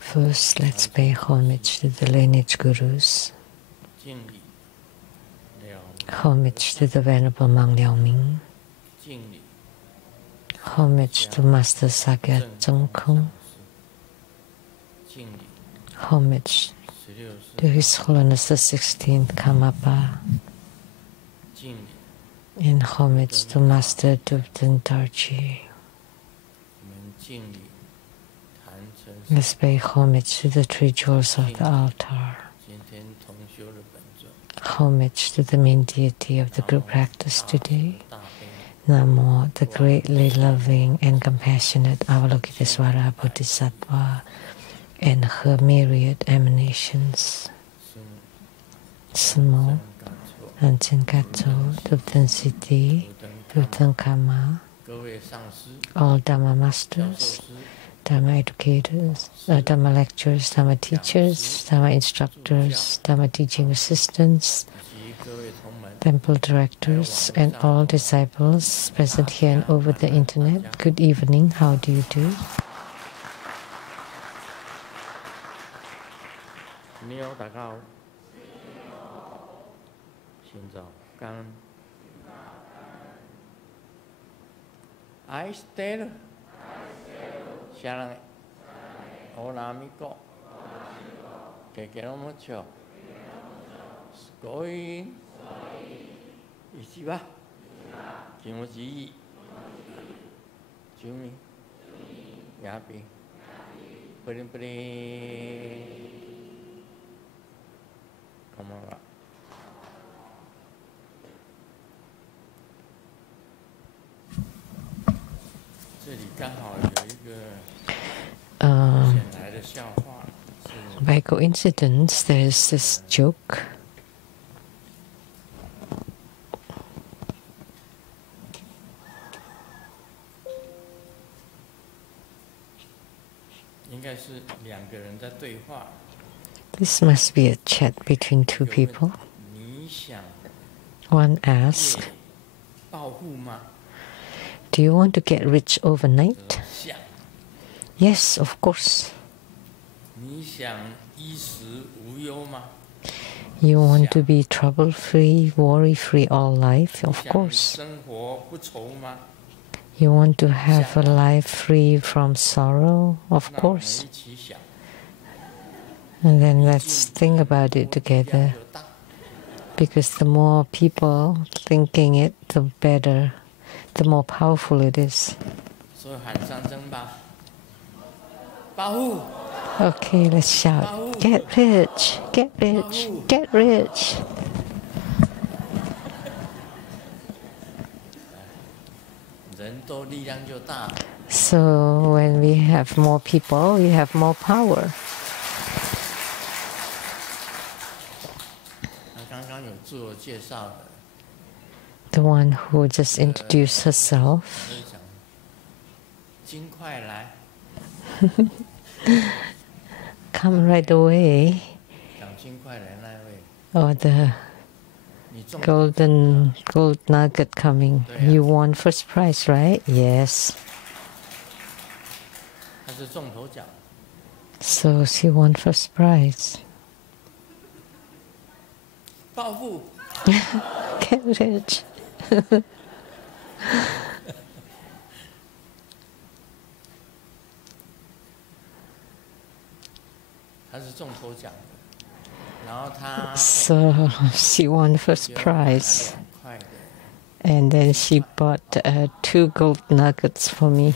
First, let's pay homage to the lineage gurus. Homage to the Venerable Mang Liao Ming. Homage to Master Sakya Zheng Kung. Homage to His Holiness the 16th Karmapa. And homage to Master Dubden Tarji. Let's pay homage to the three jewels of the altar. Homage to the main deity of the group practice today. Namo, the greatly loving and compassionate Avalokitesvara Bodhisattva and her myriad emanations. Sumo, Anchen Kato, Dubden Siddhi, Dubden Kama, all Dhamma masters, Dhamma educators, Dhamma lecturers, Dhamma teachers, Dhamma instructors, Dhamma teaching assistants, temple directors, and all disciples present here and over the internet. Good evening, how do you do? I stay. Shalom. Hola amigo. Que quiero mucho. Scoy. Ichiba. Kimochi. Jumi. Yapi. Prin prin. Konbanwa. By coincidence, there's this joke. This must be a chat between two people. One asks, do you want to get rich overnight? Yes, of course. You want to be trouble-free, worry-free all life? Of course. You want to have a life free from sorrow? Of course. And then let's think about it together. Because the more people thinking it, the better, the more powerful it is. Okay, let's shout. Get rich, get rich, get rich. So when we have more people, we have more power. The one who just introduced herself. Come right away. Or the gold nugget coming. You won first prize, right? Yes. So she won first prize. Get rich. So she won first prize, and then she bought 2 gold nuggets for me.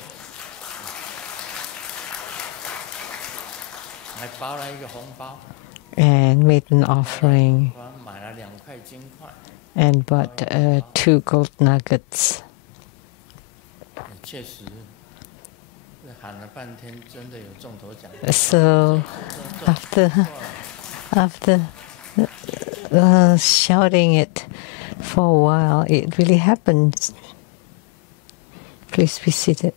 And made an offering and bought 2 gold nuggets. So after shouting it for a while, it really happens. Please be seated.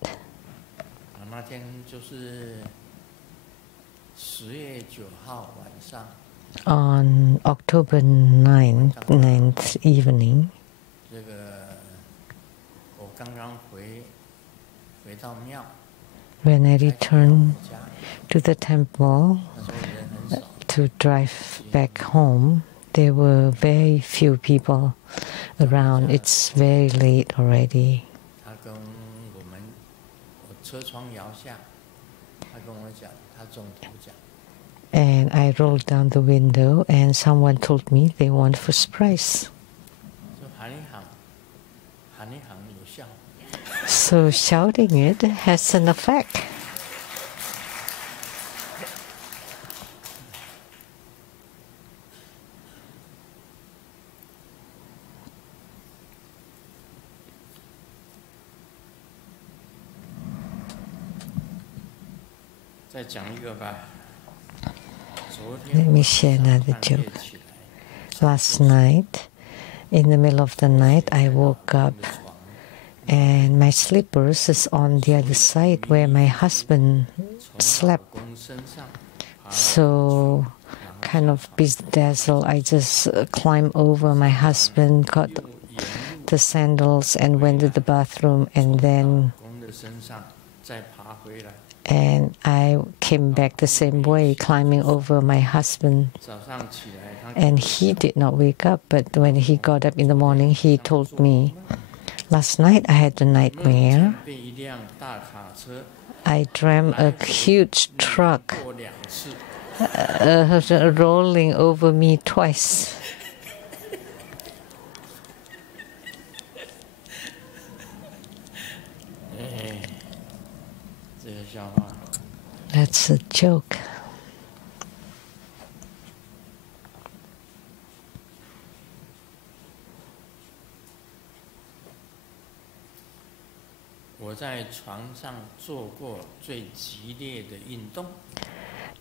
On October 9th evening, when I returned to the temple to drive back home, there were very few people around. It's very late already. And I rolled down the window and someone told me they want first prize. So shouting it has an effect. Let me share another joke. Last night, in the middle of the night, I woke up and my slippers is on the other side where my husband slept. So, kind of bedazzled, I just climbed over my husband, got the sandals and went to the bathroom, and I came back the same way, climbing over my husband. And he did not wake up, but when he got up in the morning, he told me, last night I had a nightmare. I dreamt a huge truck rolling over me twice. That's a joke.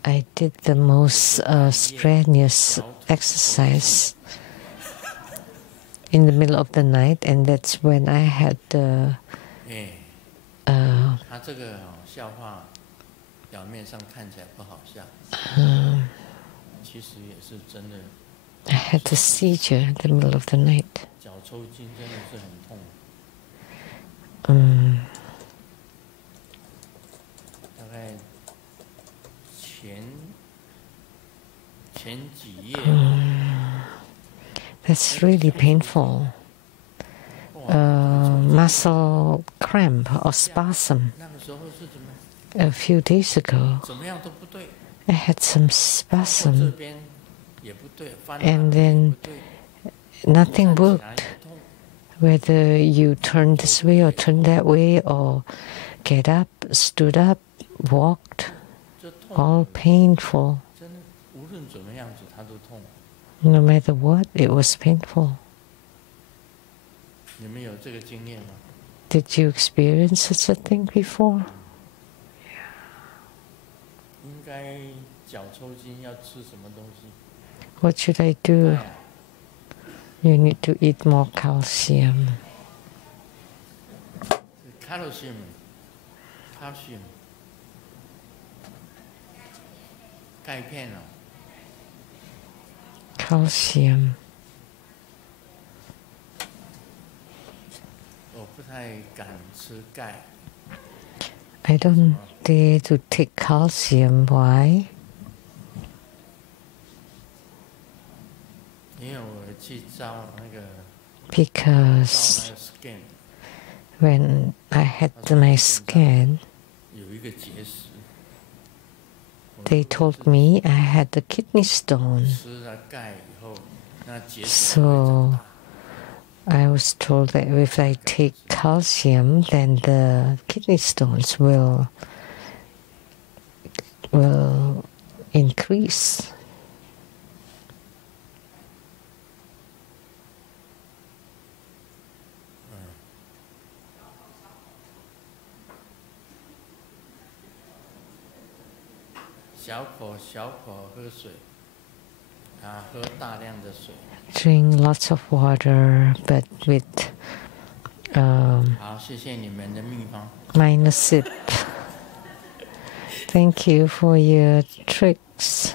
I did the most strenuous exercise in the middle of the night, and that's when I had the I had a seizure in the middle of the night. That's really painful. Muscle cramp or spasm. A few days ago, I had some spasm, and then nothing worked. Whether you turn this way or turn that way, or get up, stood up, walked, all painful. No matter what, it was painful. Did you experience such a thing before? What should I do? You need to eat more calcium. Calcium. I don't dare to take calcium. Why? Because when I had my scan, they told me I had a kidney stone. So I was told that if I take calcium, then the kidney stones will increase. Drink lots of water, but with minor sip. Thank you for your tricks.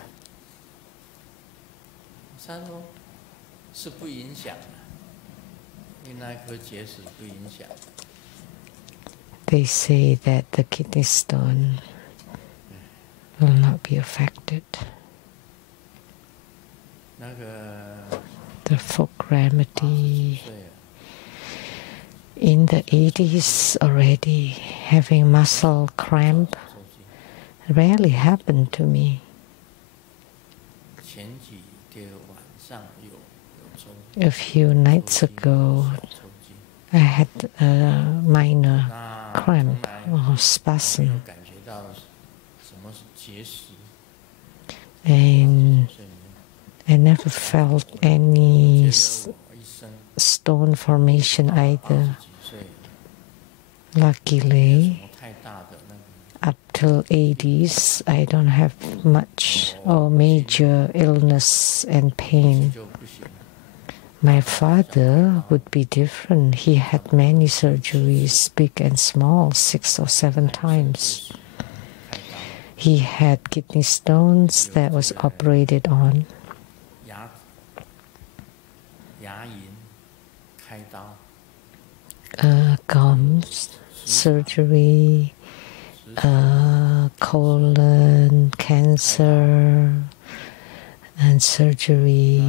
They say that the kidney stone be affected. The folk remedy in the 80s already, having muscle cramp rarely happened to me. A few nights ago, I had a minor cramp or spasm, and I never felt any stone formation either. Luckily, up till 80s, I don't have much or major illness and pain. My father would be different. He had many surgeries, big and small, 6 or 7 times. He had kidney stones that was operated on. Gums surgery, colon cancer, and surgery,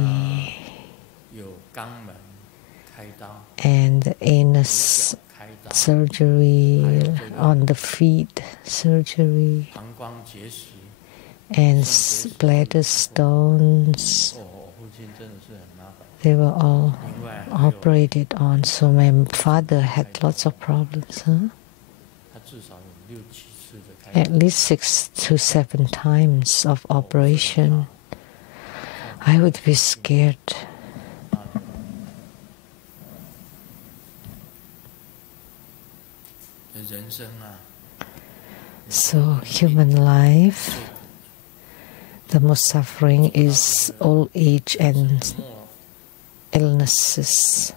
and anus surgery, on the feet surgery, and bladder stones. They were all operated on, so my father had lots of problems. At least 6 to 7 times of operation. I would be scared. So human life, the most suffering is old age and illnesses.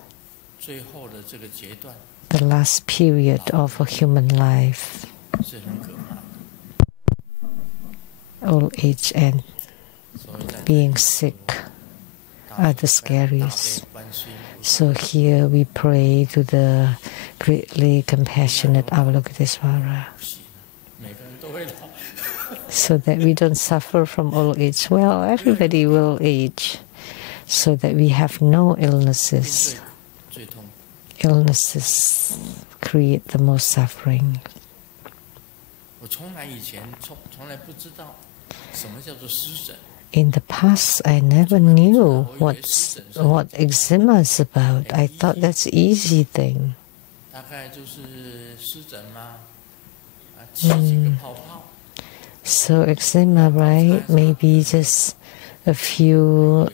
The last period of a human life, old age and being sick are the scariest. So here we pray to the greatly compassionate Avalokiteshvara, so that we don't suffer from old age. Well, everybody will age, so that we have no illnesses. Illnesses create the most suffering. In the past, I never knew what eczema is about. I thought that's an easy thing. So eczema, right? Maybe just a few,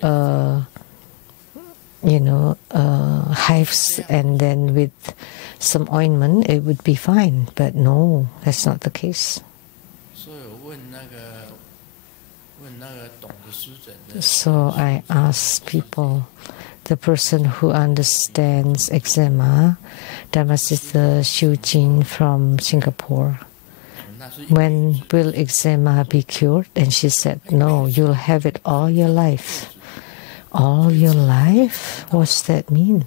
hives, and then with some ointment, it would be fine. But no, that's not the case. So I ask people, the person who understands eczema, Dharma-Sister Shen Ching from Singapore, when will eczema be cured? And she said, no, you'll have it all your life. All your life? What's that mean?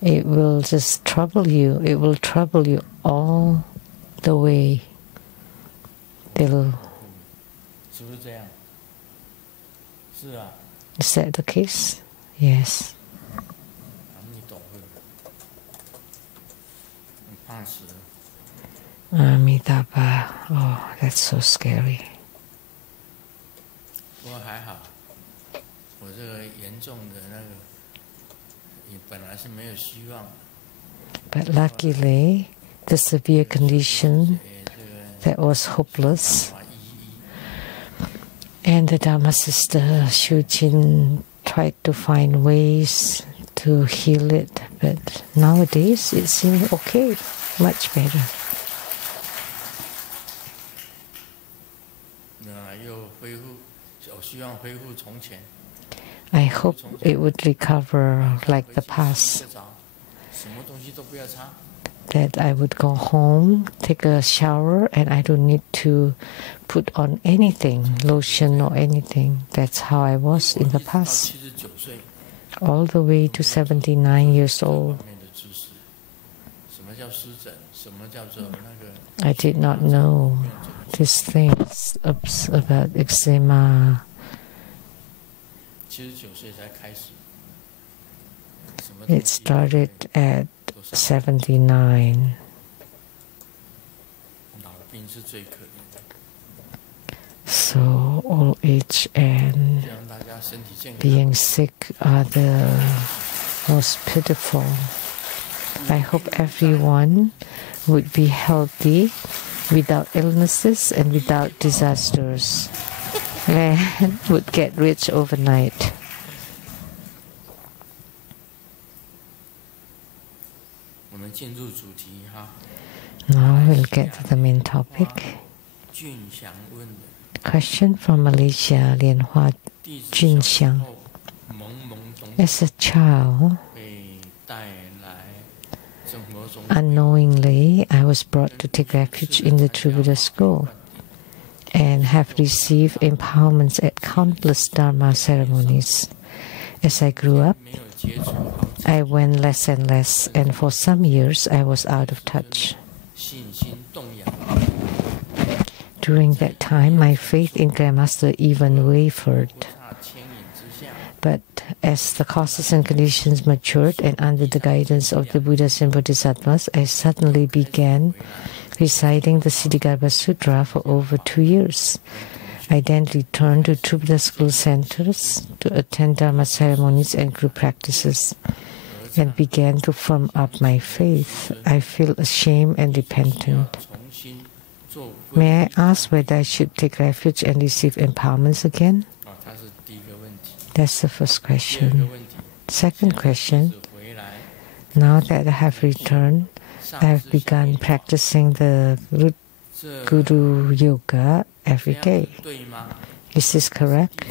It will just trouble you. It will trouble you all the way till. Is that the case? Yes. Amitabha. Oh, that's so scary. But luckily, the severe condition that was hopeless, and the Dharma Sister Shen Ching tried to find ways to heal it, but nowadays it seems okay, much better. I hope it would recover like the past, that I would go home, take a shower, and I don't need to put on anything, lotion or anything. That's how I was in the past, all the way to 79 years old. I did not know these things about eczema. It started at 79. So old age and being sick are the most pitiful. I hope everyone would be healthy, without illnesses and without disasters, and would get rich overnight. Now we'll get to the main topic. Question from Malaysia, Lian Hua Junxiang. As a child, unknowingly, I was brought to take refuge in the True Buddha school and have received empowerments at countless Dharma ceremonies. As I grew up, I went less and less, and for some years I was out of touch. During that time, my faith in Grandmaster even wavered. But as the causes and conditions matured and under the guidance of the Buddhas and Bodhisattvas, I suddenly began reciting the Siddhigarbha Sutra for over 2 years. I then returned to True Buddha school centers to attend Dharma ceremonies and group practices and began to firm up my faith. I feel ashamed and repentant. May I ask whether I should take refuge and receive empowerments again? That's the first question. Second question, now that I have returned, I have begun practicing the Guru Yoga every day. Is this correct?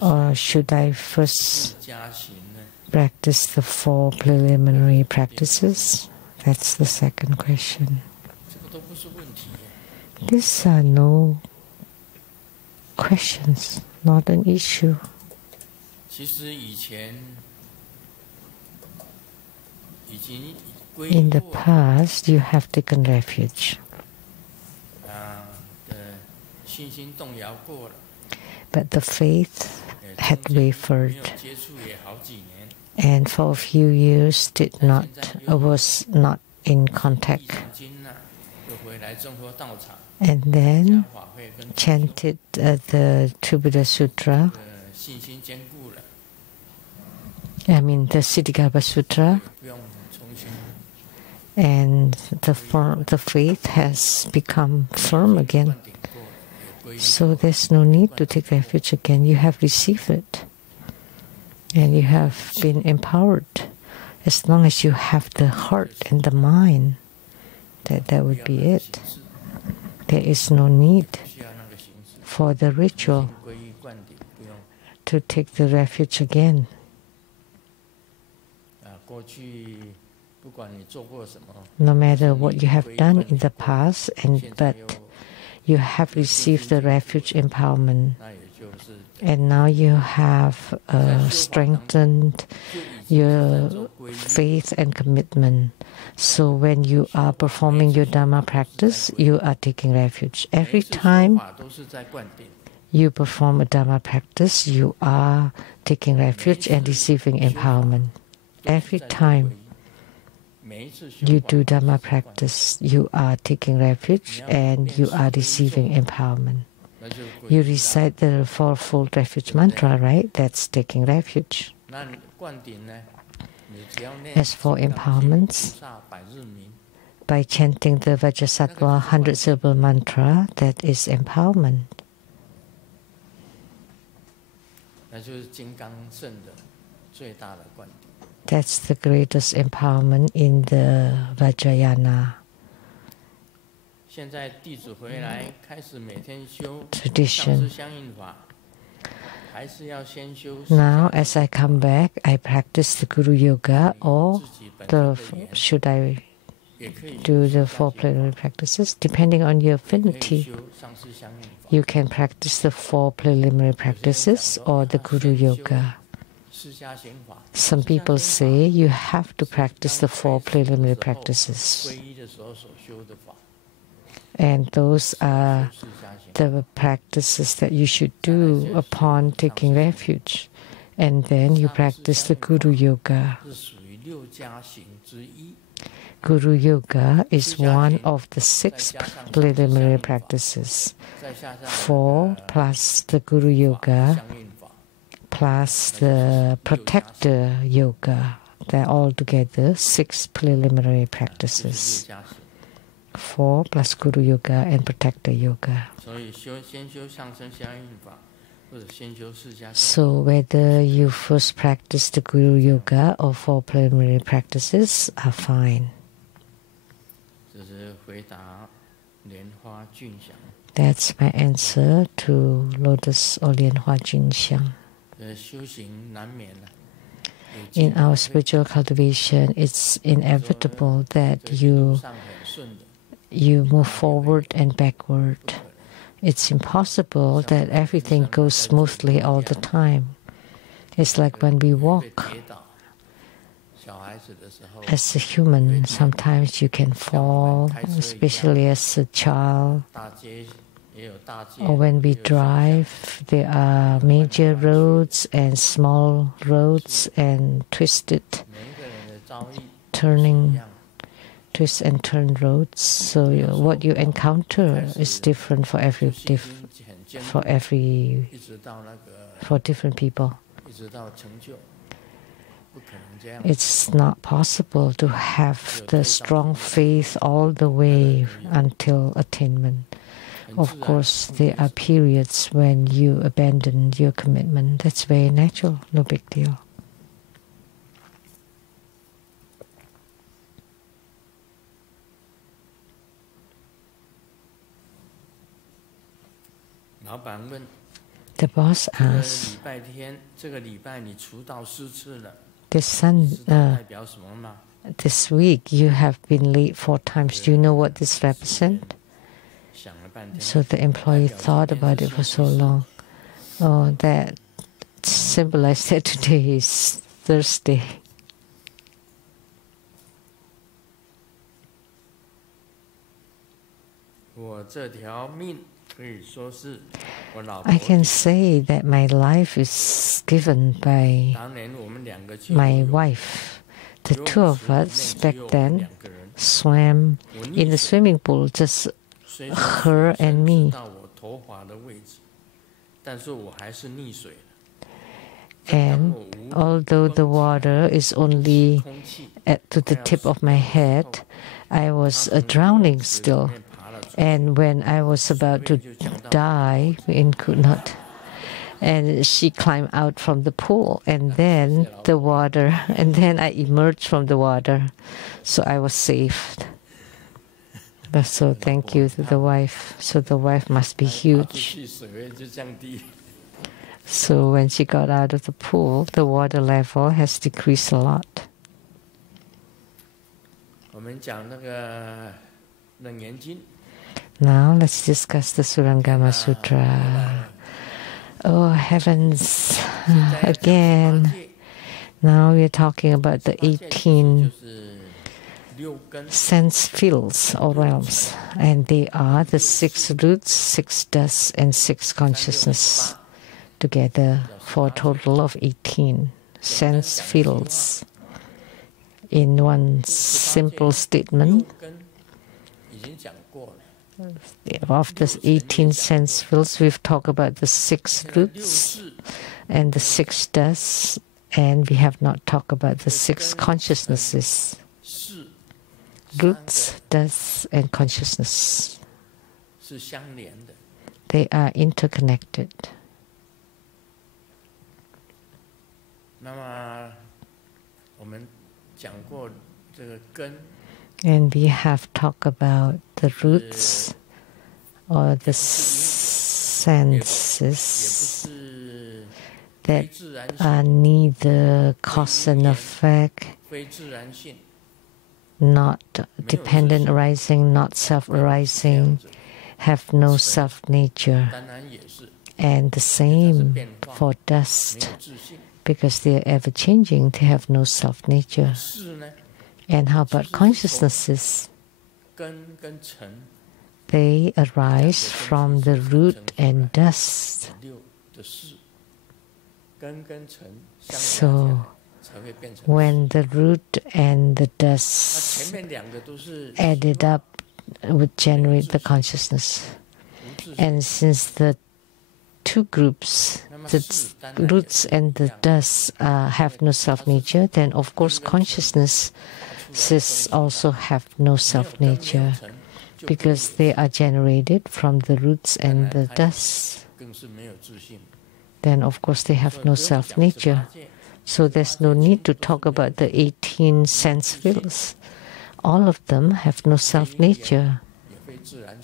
Or should I first practice the 4 preliminary practices? That's the second question. These are no questions, not an issue. In the past, you have taken refuge. But the faith had wavered, and for a few years was not in contact. And then chanted the True Buddha Sutra, the Siddhigarbha Sutra, and the faith has become firm again. So there's no need to take refuge again. You have received it, and you have been empowered. As long as you have the heart and the mind, that would be it. There is no need for the ritual to take the refuge again. No matter what you have done in the past, but you have received the refuge empowerment, and now you have strengthened your faith and commitment. So when you are performing your Dharma practice, you are taking refuge. Every time you perform a Dharma practice, you are taking refuge and receiving empowerment. Every time you do Dharma practice, you are taking refuge and you are receiving empowerment. You recite the 4-fold refuge mantra, right? That's taking refuge. As for empowerments, by chanting the Vajrasattva 100-syllable mantra, that is empowerment. That's the greatest empowerment in the Vajrayana tradition. Now, as I come back, I practice the Guru Yoga, or should I do the 4 preliminary practices? Depending on your affinity, you can practice the 4 preliminary practices or the Guru Yoga. Some people say you have to practice the 4 preliminary practices. And those are the practices that you should do upon taking refuge. And then you practice the Guru Yoga. Guru Yoga is one of the 6 preliminary practices. 4 plus the Guru Yoga plus the Protector Yoga. They're all together 6 preliminary practices. 4 plus Guru Yoga and Protector Yoga. So whether you first practice the Guru Yoga or 4 preliminary practices are fine. That's my answer to Lotus or Lianhua Junxiang. In our spiritual cultivation, it's inevitable that you move forward and backward. It's impossible that everything goes smoothly all the time. It's like when we walk. As a human, sometimes you can fall, especially as a child. Or when we drive, there are major roads and small roads and twisted, twist and turn roads. So what you encounter is different for different people. It's not possible to have the strong faith all the way until attainment. Of course, there are periods when you abandon your commitment. That's very natural, no big deal. The boss asks, this week you have been late 4 times. Do you know what this represents? So the employee thought about it for so long. Oh, that symbolized that today is Thursday. I can say that my life is given by my wife. The 2 of us back then swam in the swimming pool, just her and me. And although the water is only to the tip of my head, I was drowning still. And when I was about to die, and could not, and she climbed out from the pool, and then the water, and then I emerged from the water, so I was saved. So thank you to the wife. So the wife must be huge. So when she got out of the pool, the water level has decreased a lot. Now let's discuss the Surangama Sutra. Oh heavens, again. Now we're talking about the 18 sense fields or realms, and they are the 6 roots, 6 dusts, and 6 consciousness, together for a total of 18 sense fields. In one simple statement, of the 18 sense fields, we've talked about the 6 roots and the 6 dusts, and we have not talked about the 6 consciousnesses. Roots, dusts, and consciousness. They are interconnected. And we have talked about the roots or the senses that are neither cause and effect, not dependent arising, not self-arising, have no self-nature. And the same for dust, because they are ever-changing, they have no self-nature. And how about consciousnesses? they arise from the root and dust. So when the root and the dust added up would generate the consciousness. And since the two groups, the roots and the dust, have no self-nature, then of course consciousness also have no self-nature, because they are generated from the roots and the dust. Then of course they have no self-nature. So there's no need to talk about the 18 sense fields. All of them have no self-nature,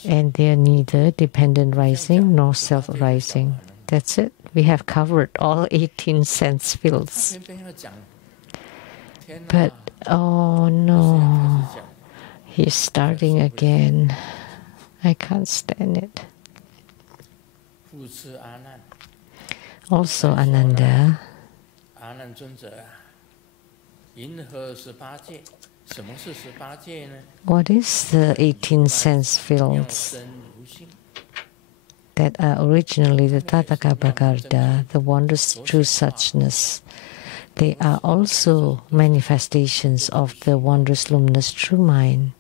and they are neither dependent rising nor self-rising. That's it. We have covered all 18 sense fields. But, oh no, he's starting again. I can't stand it. Also, Ananda, what is the 18 sense fields that are originally the Tathagata, the wondrous true suchness? They are also manifestations of the wondrous luminous true mind,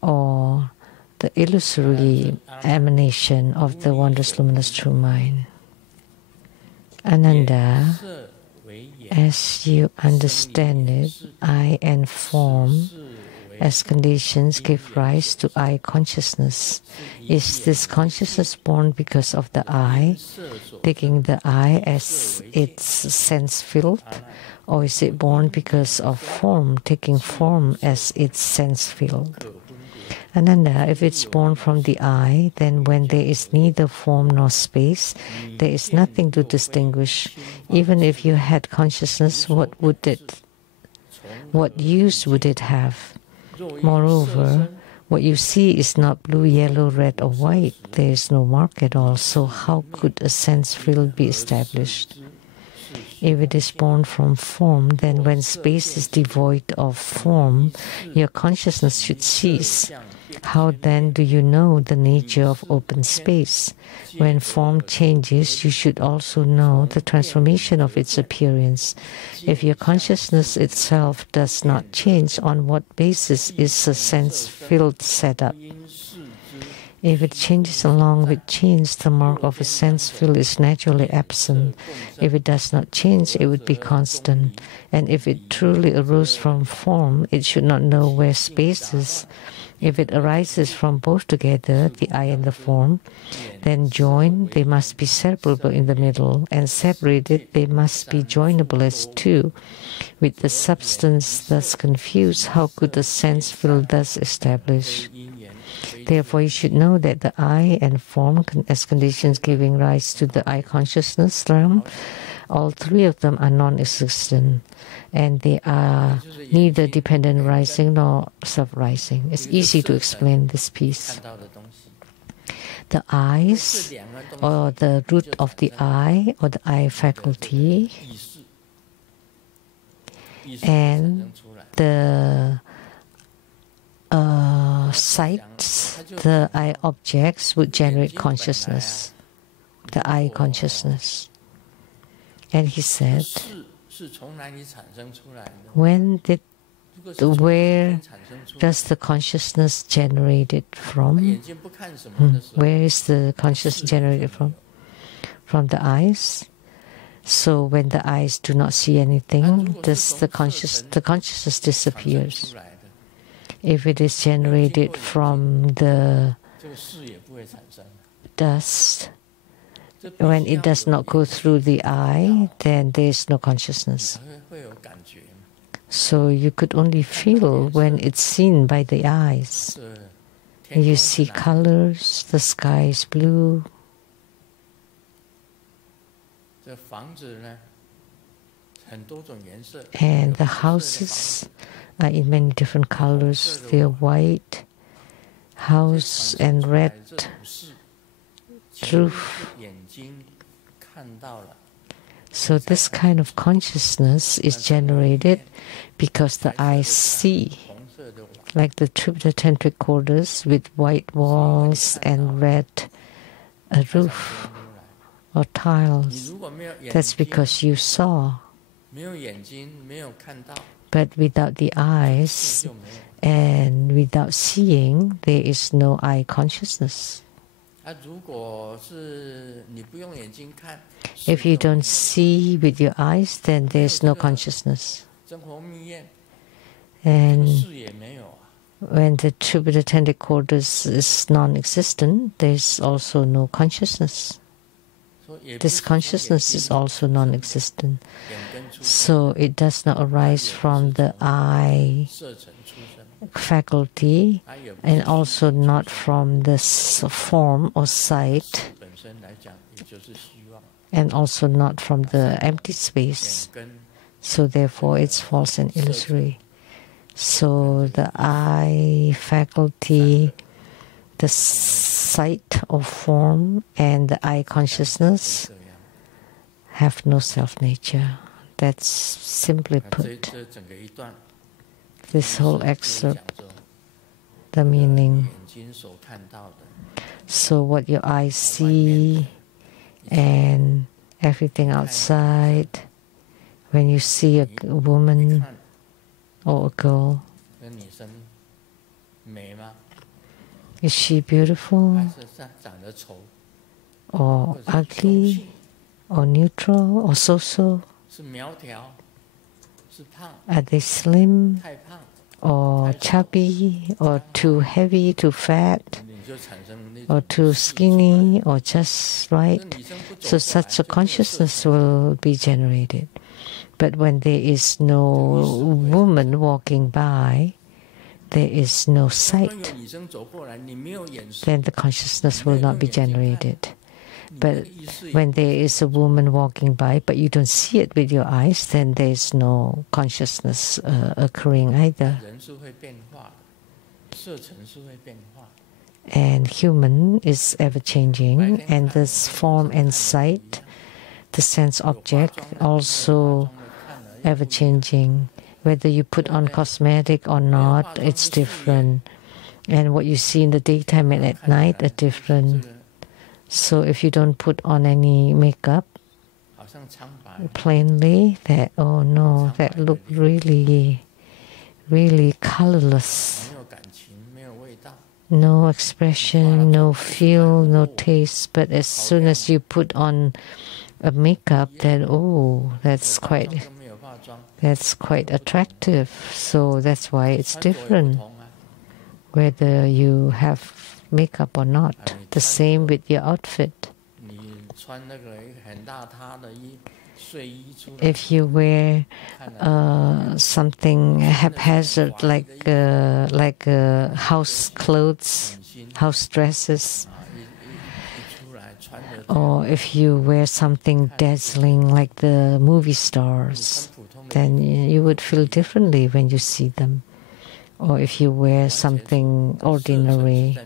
or the illusory emanation of the wondrous luminous true mind. Ananda, as you understand it, I and form as conditions give rise to I consciousness. Is this consciousness born because of the I, taking the I as its sense field, or is it born because of form, taking form as its sense field? Ananda, if it's born from the I, then when there is neither form nor space, there is nothing to distinguish. Even if you had consciousness, what use would it have? Moreover, what you see is not blue, yellow, red, or white. There is no mark at all. So how could a sense field be established? If it is born from form, then when space is devoid of form, your consciousness should cease. How then do you know the nature of open space? When form changes, you should also know the transformation of its appearance. If your consciousness itself does not change, on what basis is a sense field set up? If it changes along with change, the mark of a sense field is naturally absent. If it does not change, it would be constant. And if it truly arose from form, it should not know where space is. If it arises from both together, the I and the form, then joined, they must be separable in the middle, and separated, they must be joinable as two. With the substance thus confused, how could the sense field thus establish? Therefore, you should know that the I and form as conditions giving rise to the I consciousness realm, all three of them are non-existent, and they are neither dependent rising nor self-rising. It's easy to explain this piece. The eyes, or the root of the eye, or the eye faculty, and the sights, the eye objects would generate consciousness, the eye consciousness. And he said, where does the consciousness generated from? Where is the consciousness generated from? From the eyes. So when the eyes do not see anything, the consciousness disappears. If it is generated from the dust, when it does not go through the eye, then there is no consciousness. So you could only feel when it's seen by the eyes. You see colors, the sky is blue. And the houses are in many different colors. They are white, house, and red roof. So this kind of consciousness is generated because the eyes see like the triple tantric quarters with white walls and red roof or tiles. That's because you saw. But without the eyes and without seeing, there is no eye consciousness. If you don't see with your eyes, then there is no consciousness. And when the triple tantric quarters is non-existent, there is also no consciousness. This consciousness is also non-existent. So it does not arise from the eye faculty and also not from the form or sight and also not from the empty space. So therefore it's false and illusory. So the eye faculty, the sight of form and the eye consciousness have no self-nature. That's simply put. This whole excerpt, the meaning. So what your eyes see and everything outside, when you see a woman or a girl, is she beautiful or ugly or neutral or so-so? Are they slim or chubby or too heavy, too fat or too skinny or just right? So such a consciousness will be generated. But when there is no woman walking by, there is no sight, then the consciousness will not be generated. But when there is a woman walking by, but you don't see it with your eyes, then there is no consciousness occurring either. And human is ever-changing, and this form and sight, the sense object, also ever-changing. Whether you put on cosmetic or not, it's different. And what you see in the daytime and at night are different. So if you don't put on any makeup, plainly, that, oh no, that look really, really colorless. No expression, no feel, no taste. But as soon as you put on a makeup, then oh, that's quite attractive. So that's why it's different, whether you have makeup or not. The same with your outfit. If you wear something haphazard like house clothes, house dresses, or if you wear something dazzling like the movie stars, then you would feel differently when you see them. Or if you wear something ordinary.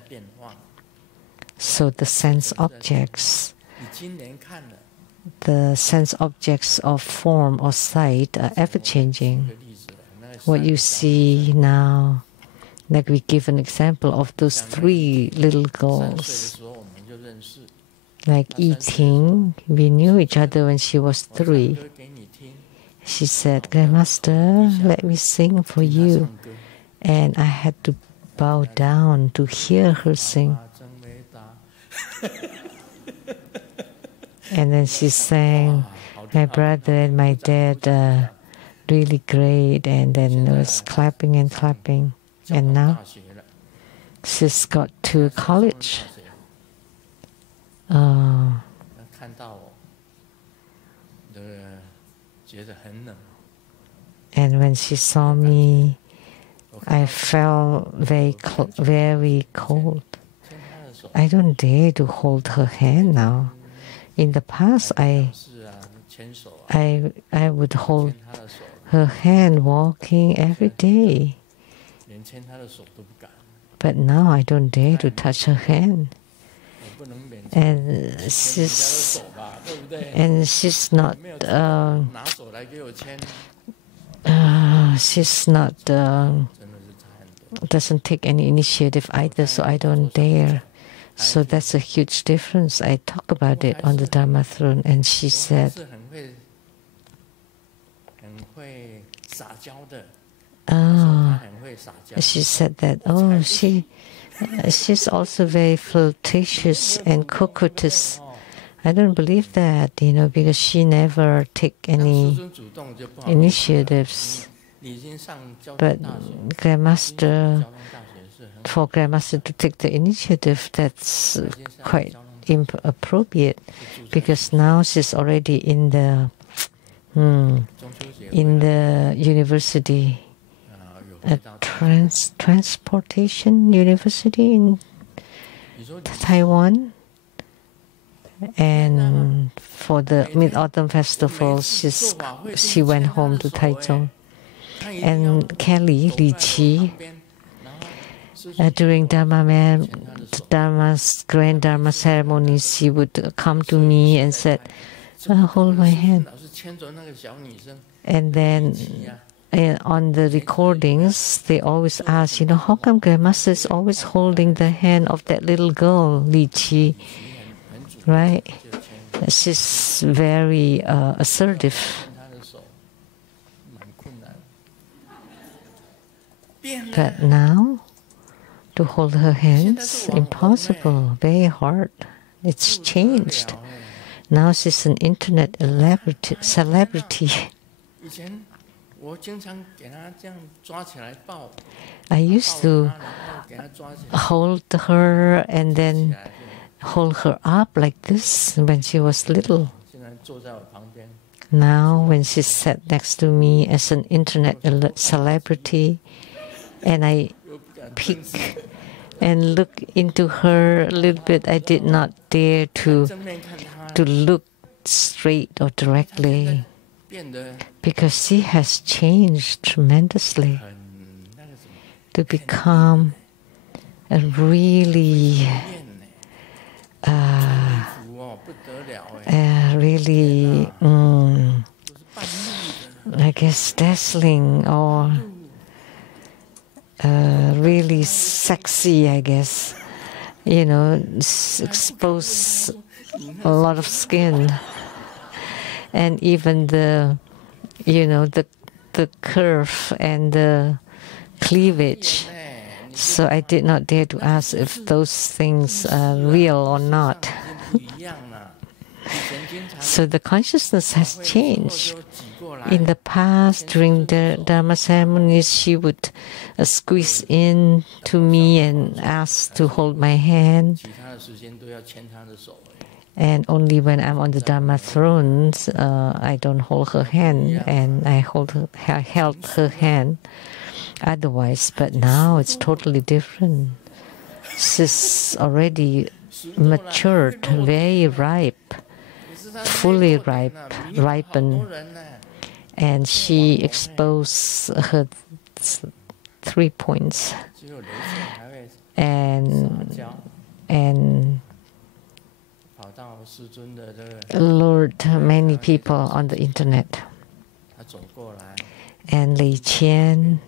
So the sense objects of form or sight are ever-changing. What you see now, like we give an example of those 3 little girls, like eating, we knew each other when she was 3. She said, "Grandmaster, let me sing for you." And I had to bow down to hear her sing. And then she sang, "My brother and my dad are really great," and then it was clapping and clapping. And now she's got to college. And when she saw me, I felt very cold. I don't dare to hold her hand now. In the past, I would hold her hand walking every day. But now I don't dare to touch her hand. And she's not doesn't take any initiative either, so I don't dare. So that's a huge difference. I talk about it on the Dharma throne, and she said, she said that, oh, she's also very flirtatious and coquetous. I don't believe that, because she never take any initiatives. But for Grandmaster to take the initiative, that's quite inappropriate, because now she's already in the university, a transportation university in Taiwan. And for the Mid-Autumn Festival, she went home to Taichung. And Kelly, Li Qi, during Dharma's grand Dharma ceremonies, she would come to me and said, hold my hand. And then on the recordings, they always ask, how come Grandmaster is always holding the hand of that little girl, Li Qi? Right? She's very assertive. But now, to hold her hands, impossible, very hard. It's changed. Now she's an internet celebrity. I used to hold her and then hold her up like this when she was little. Now, when she sat next to me as an internet celebrity, and I peek and look into her a little bit, I did not dare to look straight or directly, because she has changed tremendously to become a really I guess dazzling, or really sexy, I guess. Expose a lot of skin, and even the curve and the cleavage. So I did not dare to ask if those things are real or not. So the consciousness has changed. In the past, during the Dharma ceremonies, she would squeeze in to me and ask to hold my hand. And only when I'm on the Dharma thrones, I don't hold her hand, and I held her hand. Otherwise, but now it's totally different. She's already matured, very ripe, fully ripened, and she exposed her 3 points and lured many people on the internet. And Li Qian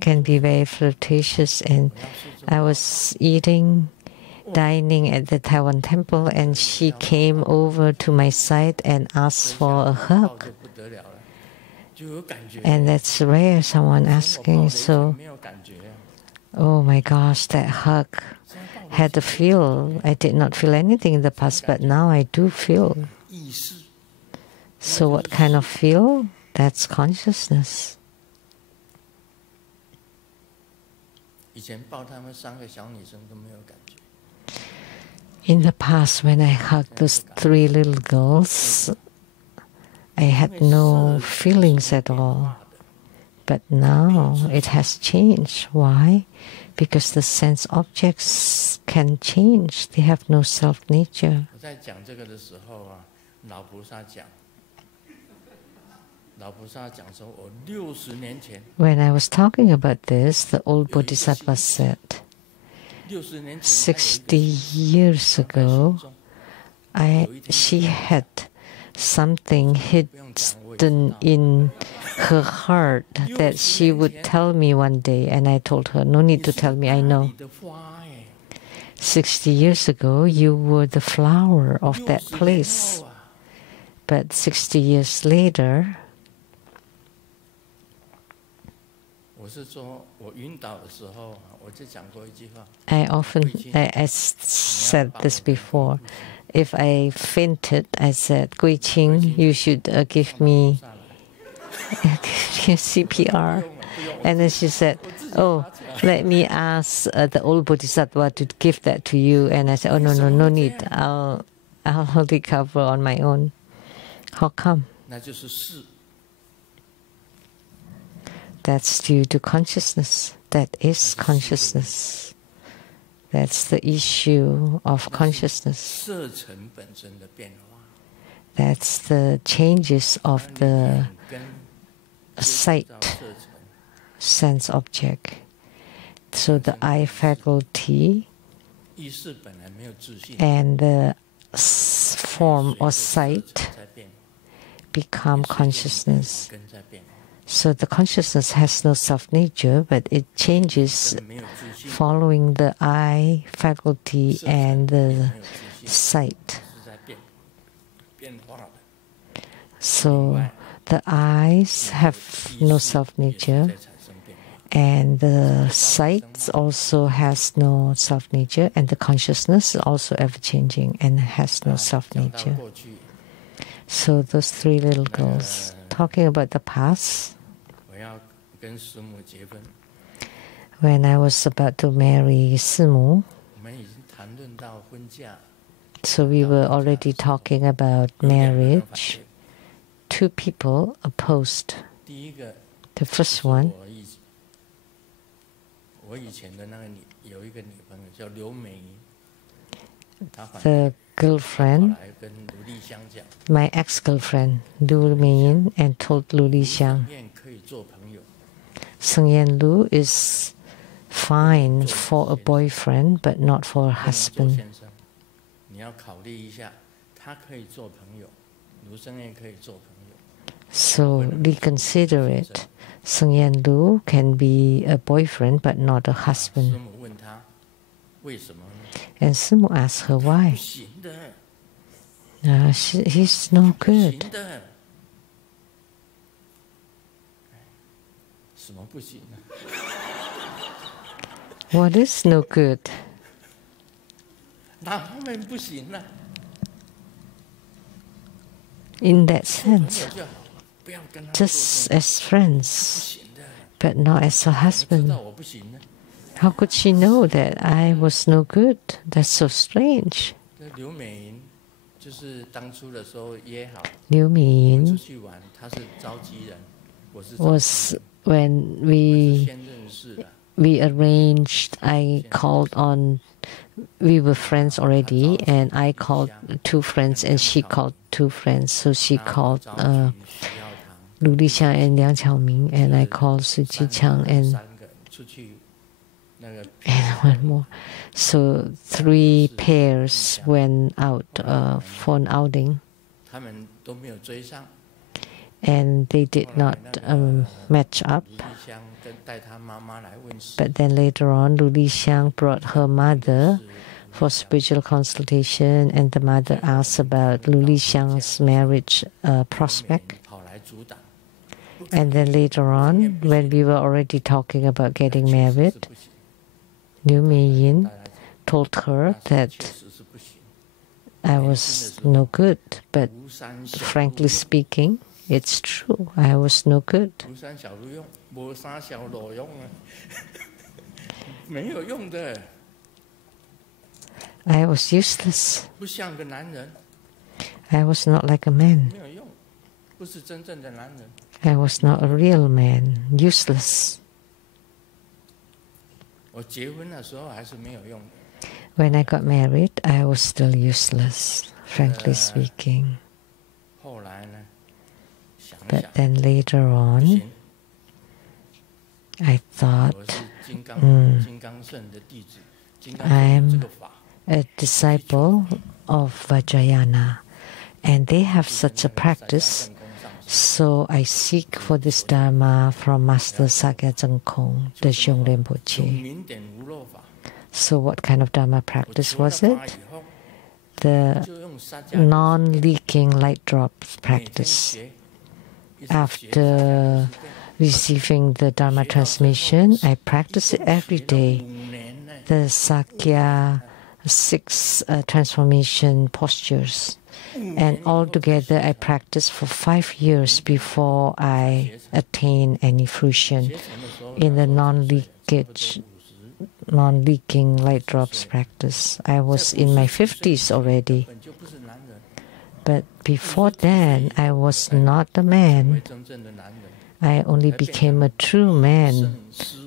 can be very flirtatious, and I was dining at the Taiwan temple, and she came over to my side and asked for a hug. And that's rare, someone asking. So, oh my gosh, that hug had a feel. I did not feel anything in the past, but now I do feel. So what kind of feel? That's consciousness. In the past, when I hugged those 3 little girls, I had no feelings at all. But now it has changed. Why? Because the sense objects can change. They have no self-nature. When I was talking about this, the old Bodhisattva said, 60 years ago, she had something hidden in her heart that she would tell me one day. And I told her, no need to tell me, I know. 60 years ago, you were the flower of that place. But 60 years later, I said this before. If I fainted, I said, Gui Qing, you should give me CPR. And then she said, oh, let me ask the old Bodhisattva to give that to you. And I said, oh, no need. I'll recover on my own. How come? That's due to consciousness. That is consciousness. That's the issue of consciousness. That's the changes of the sight, sense object. So the eye faculty and the form or sight become consciousness. So the consciousness has no self-nature, but it changes following the eye faculty and the sight. So the eyes have no self-nature, and the sight also has no self-nature, and the consciousness is also ever-changing and has no self-nature. So those three little girls, talking about the past, when I was about to marry Simu, so we were already talking about marriage. Two people opposed. The first one, the girlfriend, my ex-girlfriend, Liu Meiyin, and told Liu Lixiang, Seng Yan Lu is fine for a boyfriend, but not for a husband. So reconsider it. Seng Yan Lu can be a boyfriend, but not a husband. And Simu asked her why. He's no good. What is no good? In that sense, just as friends, but not as a husband. How could she know that I was no good? That's so strange. Liu Meiyin was when we arranged, I called on, we were friends already, and I called two friends and she called two friends. So she called Liu Lixiang and Liang Qiaoming, and I called Su Jiqiang and one more. So three pairs went out for an outing, and they did not match up. But then later on, Liu Lixiang brought her mother for spiritual consultation, and the mother asked about Liu Lixiang's marriage prospect. And then later on, when we were already talking about getting married, Liu Meiyin told her that I was no good, but frankly speaking, it's true. I was no good. I was useless. I was not like a man. I was not a real man. Useless. When I got married, I was still useless, frankly speaking. But then later on, I thought, I'm a disciple of Vajrayana, and they have such a practice. So I seek for this Dharma from Master Sakya Zhengkong, the Zhong Rinpoche. So what kind of Dharma practice was it? The non-leaking light drops practice. After receiving the Dharma transmission, I practice it every day. The Sakya 6 transformation postures. And altogether, I practiced for 5 years before I attain any fruition in the non-leaking light drops practice. I was in my 50s already. But before then, I was not a man. I only became a true man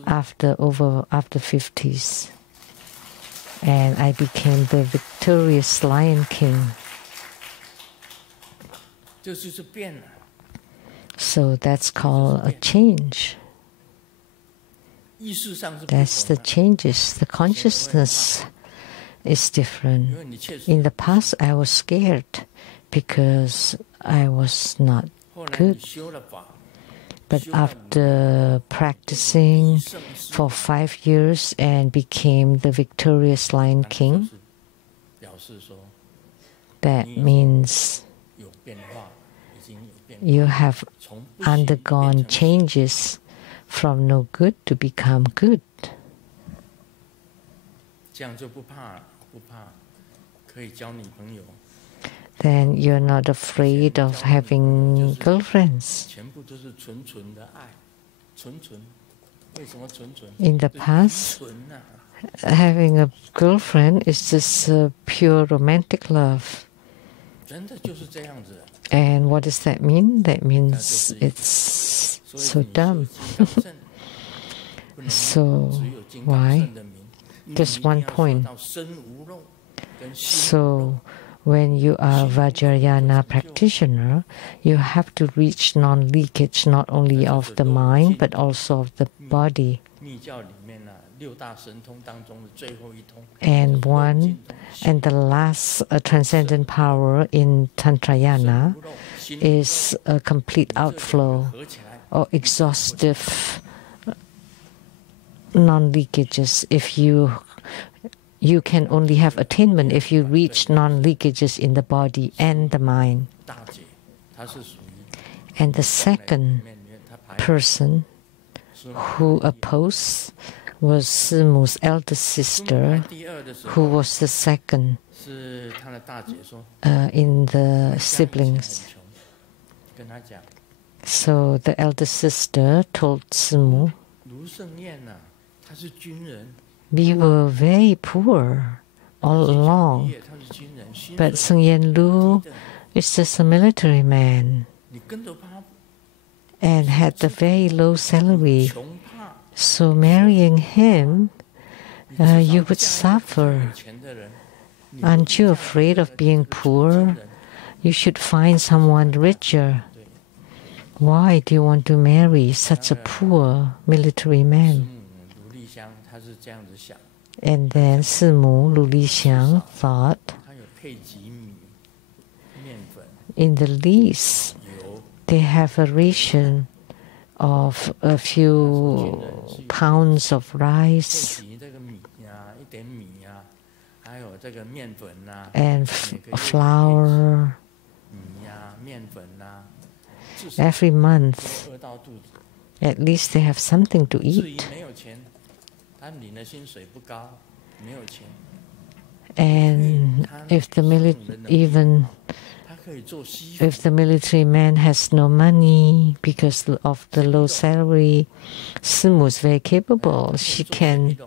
after 50s. And I became the victorious Lion King. So that's called a change. That's the changes. The consciousness is different. In the past, I was scared because I was not good. But after practicing for 5 years and became the victorious Lion King, that means you have undergone changes from no good to become good. Then you're not afraid of having girlfriends. In the past, having a girlfriend is just pure romantic love. And what does that mean? That means it's so dumb. So why? Just one point. So when you are a Vajrayana practitioner, you have to reach non-leakage not only of the mind but also of the body. And the last transcendent power in Tantrayana is a complete outflow or exhaustive non-leakages. If you can only have attainment if you reach non-leakages in the body and the mind. And the second person who opposed was Simu's elder sister, who was the second in the siblings. So the elder sister told Simu, we were very poor all along, but Seng Yen Lu is just a military man and had a very low salary. So marrying him, you would suffer. Aren't you afraid of being poor? You should find someone richer. Why do you want to marry such a poor military man? And then Simu Lu Li Xiang thought, in the least, they have a ration of a few pounds of rice and flour every month. At least they have something to eat. And if the military man has no money because of the low salary, Simu is very capable. She can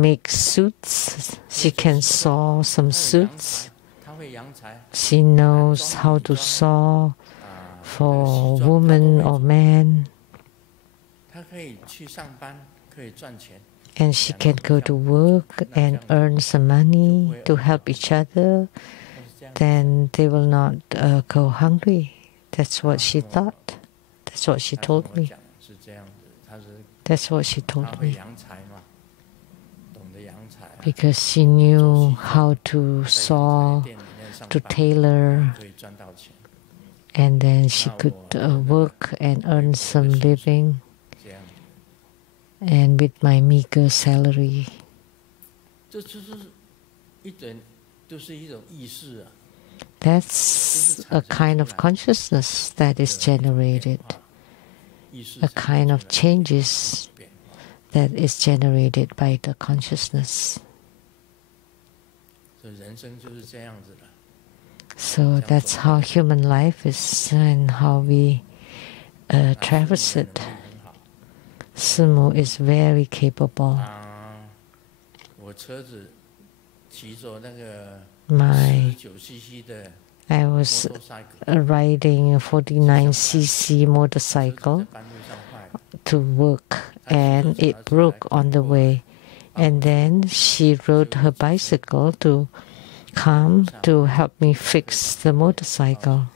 make suits. She can sew some suits. She knows how to sew for woman or man. And she can go to work and earn some money to help each other. Then they will not go hungry. That's what she thought. That's what she told me. That's what she told me. Because she knew how to sew to tailor, and then she could work and earn some living, and with my meager salary. That's a kind of consciousness that is generated, a kind of changes that is generated by the consciousness. So that's how human life is and how we traverse it. Sumo is very capable. I was riding a 49cc motorcycle to work, and it broke on the way. And then she rode her bicycle to come to help me fix the motorcycle.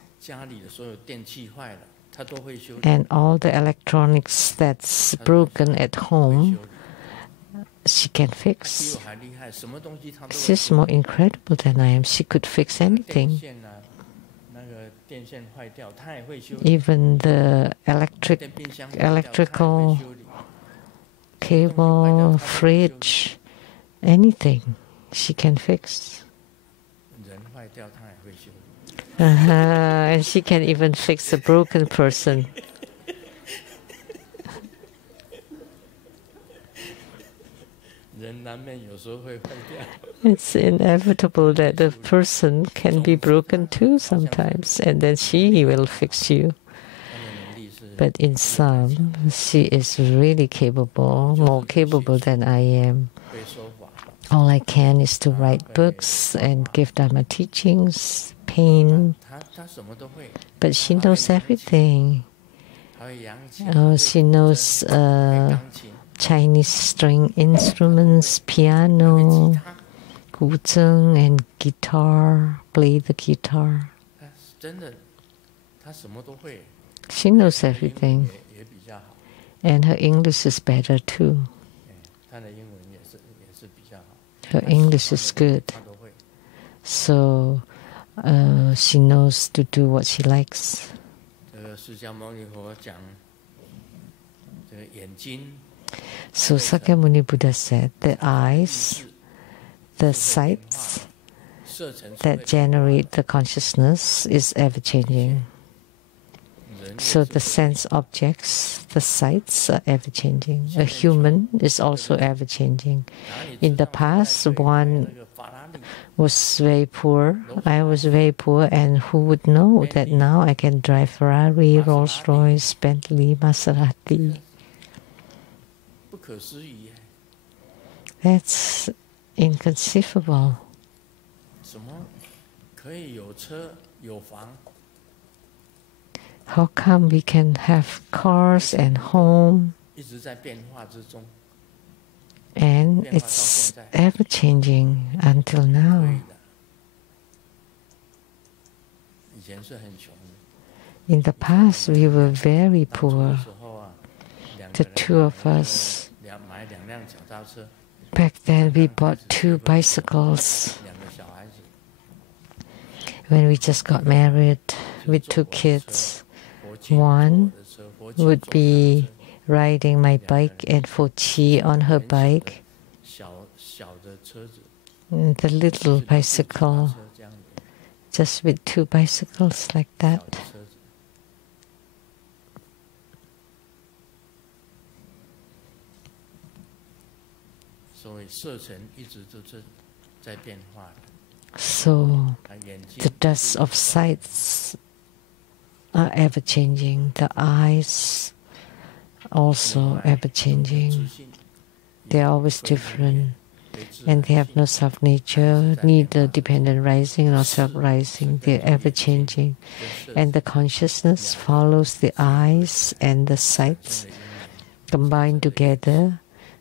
And all the electronics that's broken at home, she can fix. She's more incredible than I am. She could fix anything. Even the electrical cable, fridge, anything she can fix. And she can even fix a broken person. It's inevitable that the person can be broken too sometimes, and then she will fix you. But in some, she is really capable, more capable than I am. All I can is to write books and give Dharma teachings, paint. But she knows everything. She knows Chinese string instruments, piano, guzheng, and guitar, play the guitar. She knows everything. And her English is better too. Her English is good. So she knows to do what she likes. So Sakyamuni Buddha said, the eyes, the sights that generate the consciousness is ever-changing. So the sense objects, the sights are ever-changing. A human is also ever-changing. In the past, one was very poor. I was very poor, and who would know that now I can drive Ferrari, Rolls-Royce, Bentley, Maserati. That's inconceivable. How come we can have cars and home, and it's ever-changing until now? In the past, we were very poor. The two of us. Back then, we bought 2 bicycles. When we just got married with 2 kids, one would be riding my bike and Fochi on her bike. The little bicycle, just with 2 bicycles like that. So the dust of sights are ever-changing. The eyes also ever-changing. They are always different. And they have no self-nature, neither dependent rising nor self-rising. They are ever-changing. And the consciousness follows the eyes and the sights combined together,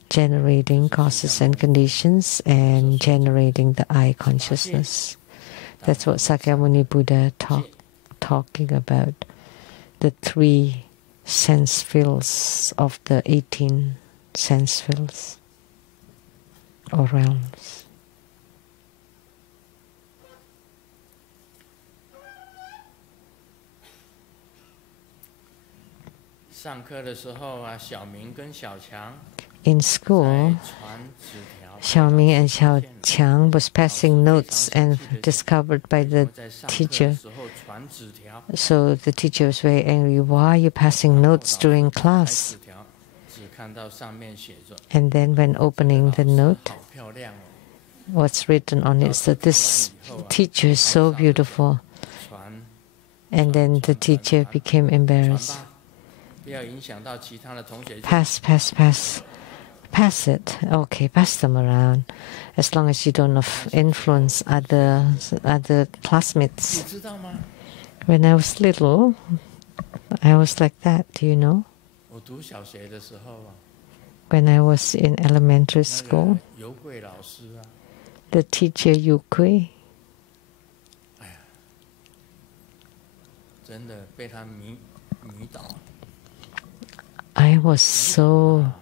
generating causes and conditions and generating the eye consciousness. That's what Sakyamuni Buddha talking about, the 3 sense fields of the 18 sense fields or realms. In school, Xiaoming and Xiaoqiang was passing notes and discovered by the teacher. So the teacher was very angry. Why are you passing notes during class? And then when opening the note, what's written on it is that this teacher is so beautiful. And then the teacher became embarrassed. Pass, pass, pass. Pass it. Okay, pass them around. As long as you don't influence other classmates. When I was little, I was like that, do you know? When I was in elementary school, the teacher Yu Gui, I was so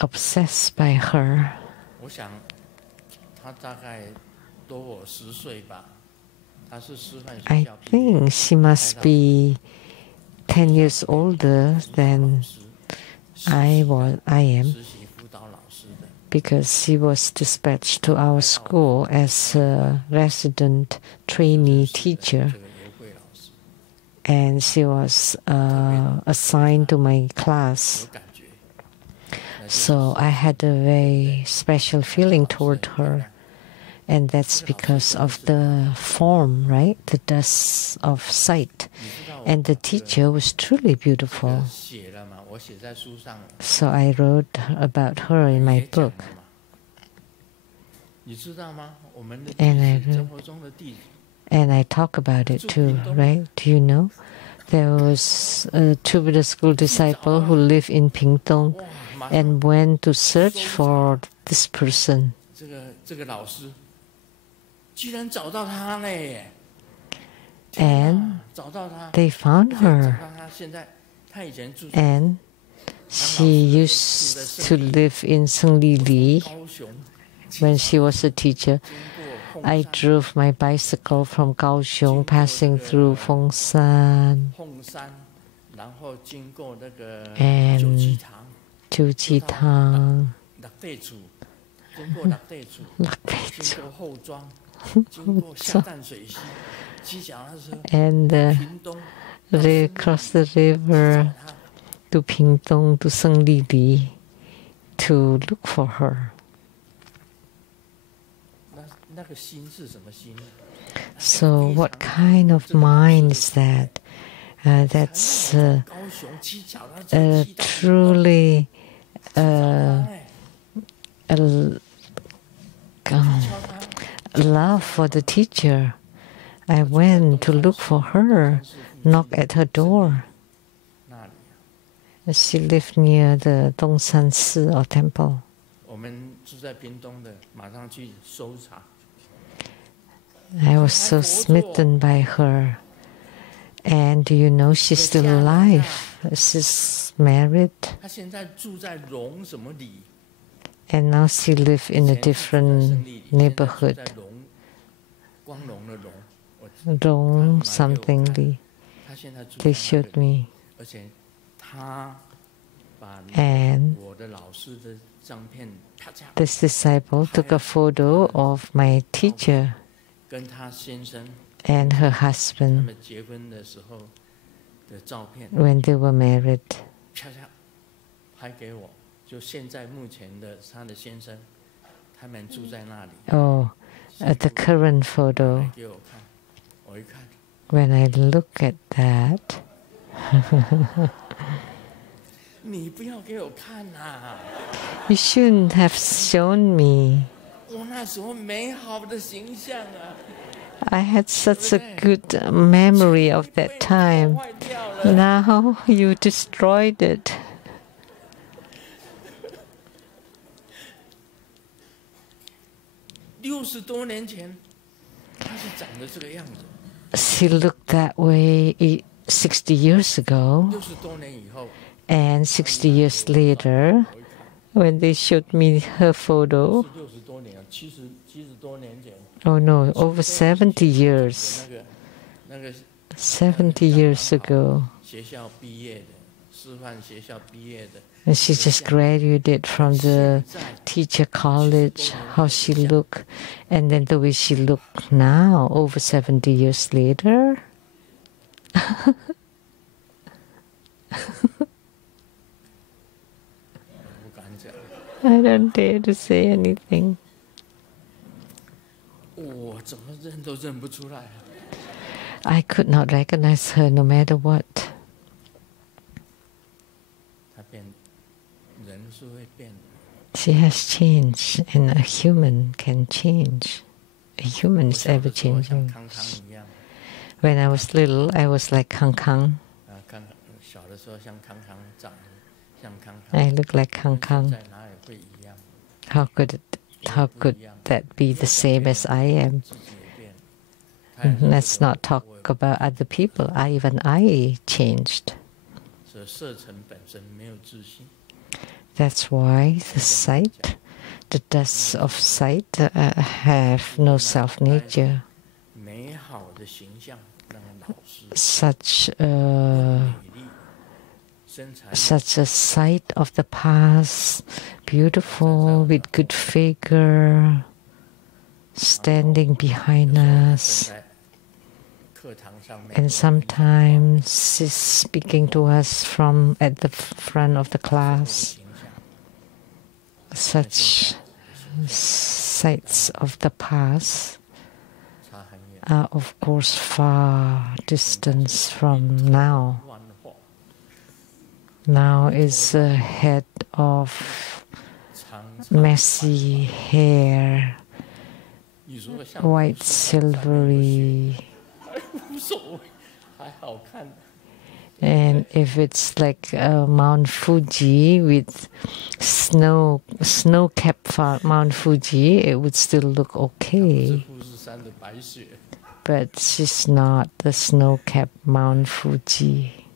obsessed by her. I think she must be 10 years older than I am, because she was dispatched to our school as a resident trainee teacher, and she was assigned to my class. So I had a very special feeling toward her, and that's because of the form, right? The dust of sight. And the teacher was truly beautiful. So I wrote about her in my book. And I talk about it too, right? Do you know? There was a Troubadour school disciple who lived in Pingtung and went to search for this person. And they found her. And she used to live in Senglili when she was a teacher. I drove my bicycle from Kaohsiung, passing through Fengshan and Jujitang, and they crossed the river to Pingtung, to Senglili, to look for her. So what kind of mind is that? That's truly love for the teacher. I went to look for her, knock at her door. She lived near the Dongshan Si or temple. I was so smitten by her. And do you know she's still alive? She's married. And now she lives in a different neighborhood. Rong something they showed me. And this disciple took a photo of my teacher and her husband when they were married. Oh, the current photo. When I look at that, you shouldn't have shown me. I had such a good memory of that time. Now you destroyed it. She looked that way 60 years ago, and 60 years later, when they showed me her photo, oh no, over 70 years. 70 years ago. And she just graduated from the teacher college, how she looked, and then the way she looked now, over 70 years later. I don't dare to say anything. I could not recognize her no matter what. She has changed, and a human can change. A human is ever changing. When I was little, I was like Kang Kang. I look like Kang Kang. How could that be the same as I am? Let's not talk about other people. Even I changed. That's why the sight, the dust of sight, have no self-nature. Such a sight of the past, beautiful, with good figure, standing behind us. And sometimes she's speaking to us from at the front of the class. Such sights of the past are, of course, far distant from now. Now is a head of messy hair, white silvery. And if it's like Mount Fuji with snow-capped Mount Fuji, it would still look okay. But she's not the snow-capped Mount Fuji.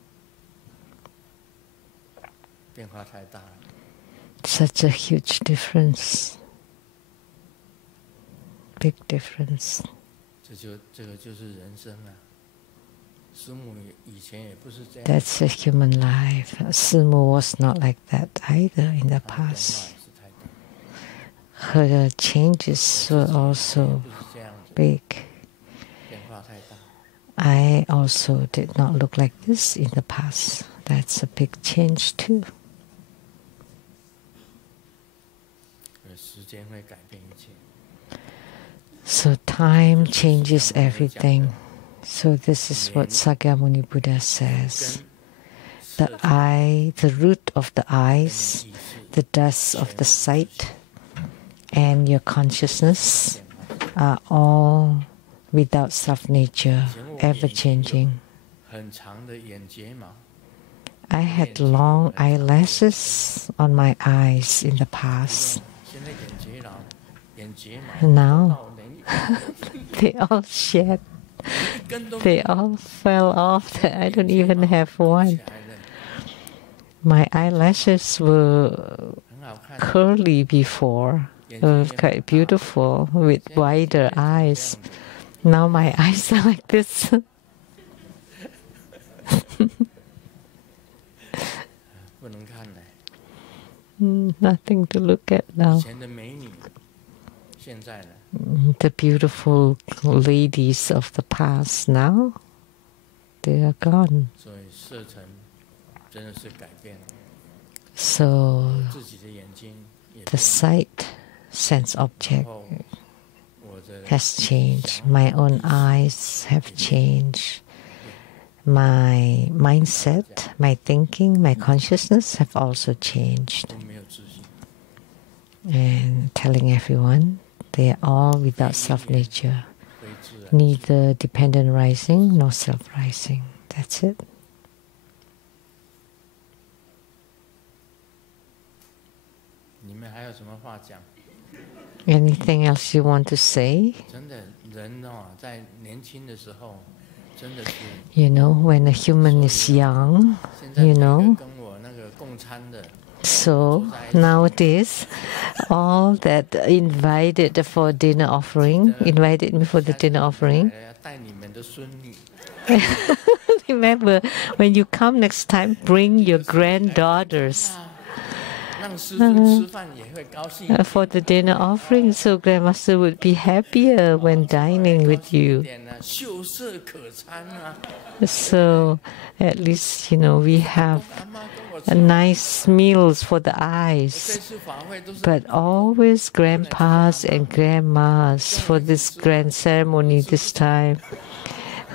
Such a huge difference. Big difference. That's a human life. Simu was not like that either in the past. Her changes were also big. I also did not look like this in the past. That's a big change too. So time changes everything. So this is what Sakyamuni Buddha says. The eye, the root of the eyes, the dust of the sight, and your consciousness are all without self-nature, ever-changing. I had long eyelashes on my eyes in the past. Now, they all shed. They all fell off. I don't even have one. My eyelashes were curly before, quite beautiful, with wider eyes. Now my eyes are like this. Nothing to look at now. The beautiful ladies of the past now, they are gone. So the sight, sense object has changed. My own eyes have changed. My mindset, my thinking, my consciousness have also changed. And telling everyone, they are all without self-nature, neither dependent rising nor self-rising. That's it. Anything else you want to say? You know, when a human is young, you know, so nowadays, all that invited for dinner offering, invited me for the dinner offering, they remember, when you come next time, bring your granddaughters for the dinner offering, so Grandmaster would be happier when dining with you. So at least, we have nice meals for the eyes. But always grandpas and grandmas for this grand ceremony this time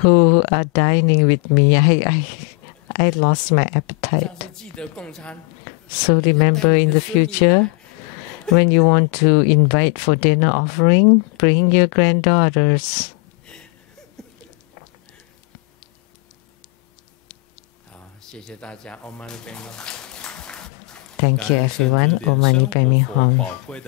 who are dining with me. I lost my appetite. So remember, in the future, when you want to invite for dinner offering, bring your granddaughters. Thank you, everyone. Om Mani Padme Hum.